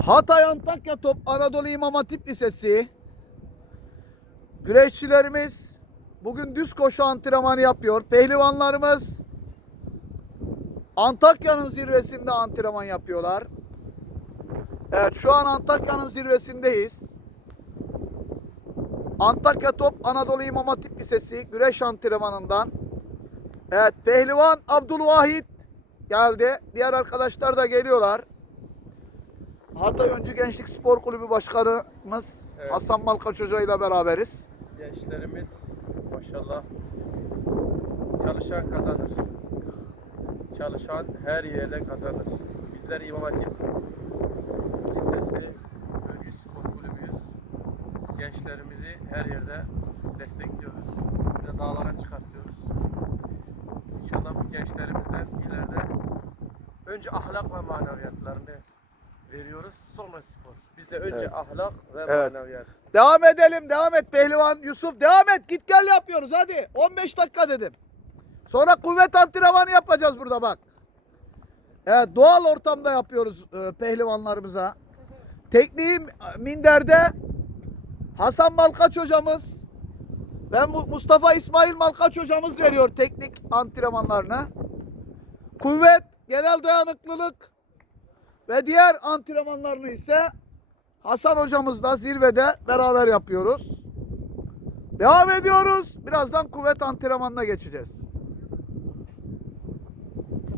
Hatay Antakya Top Anadolu İmam Hatip Lisesi güreşçilerimiz bugün düz koşu antrenmanı yapıyor. Pehlivanlarımız Antakya'nın zirvesinde antrenman yapıyorlar. Evet şu an Antakya'nın zirvesindeyiz. Antakya Top Anadolu İmam Hatip Lisesi güreş antrenmanından Evet Pehlivan Abdülvahit geldi. Diğer arkadaşlar da geliyorlar. Hatay Öncü Gençlik Spor Kulübü Başkanımız Evet. Hasan Malkaç Hoca ile beraberiz. Gençlerimiz maşallah çalışan kazanır. Çalışan her yerde kazanır. Bizler İmam Hatip Lisesi Öncü Spor Kulübüyüz. Gençlerimizi her yerde destekliyoruz. De dağlara çıkartıyoruz. İnşallah bu gençlerimizden ileride önce ahlak ve maneviyatlarını veriyoruz. Sonra spor. Bizde önce Evet. ahlak ve Evet. maneviyat. Devam edelim. Devam et Pehlivan Yusuf. Devam et. Git gel yapıyoruz hadi. 15 dakika dedim. Sonra kuvvet antrenmanı yapacağız burada bak. Evet doğal ortamda yapıyoruz e, pehlivanlarımıza. Tekniği minderde Hasan Malkaç hocamız ve Mu- Mustafa İsmail Malkaç hocamız veriyor teknik antrenmanlarını. Kuvvet, genel dayanıklılık ve diğer antrenmanlarını ise Hasan hocamızla zirvede beraber yapıyoruz. Devam ediyoruz. Birazdan kuvvet antrenmanına geçeceğiz.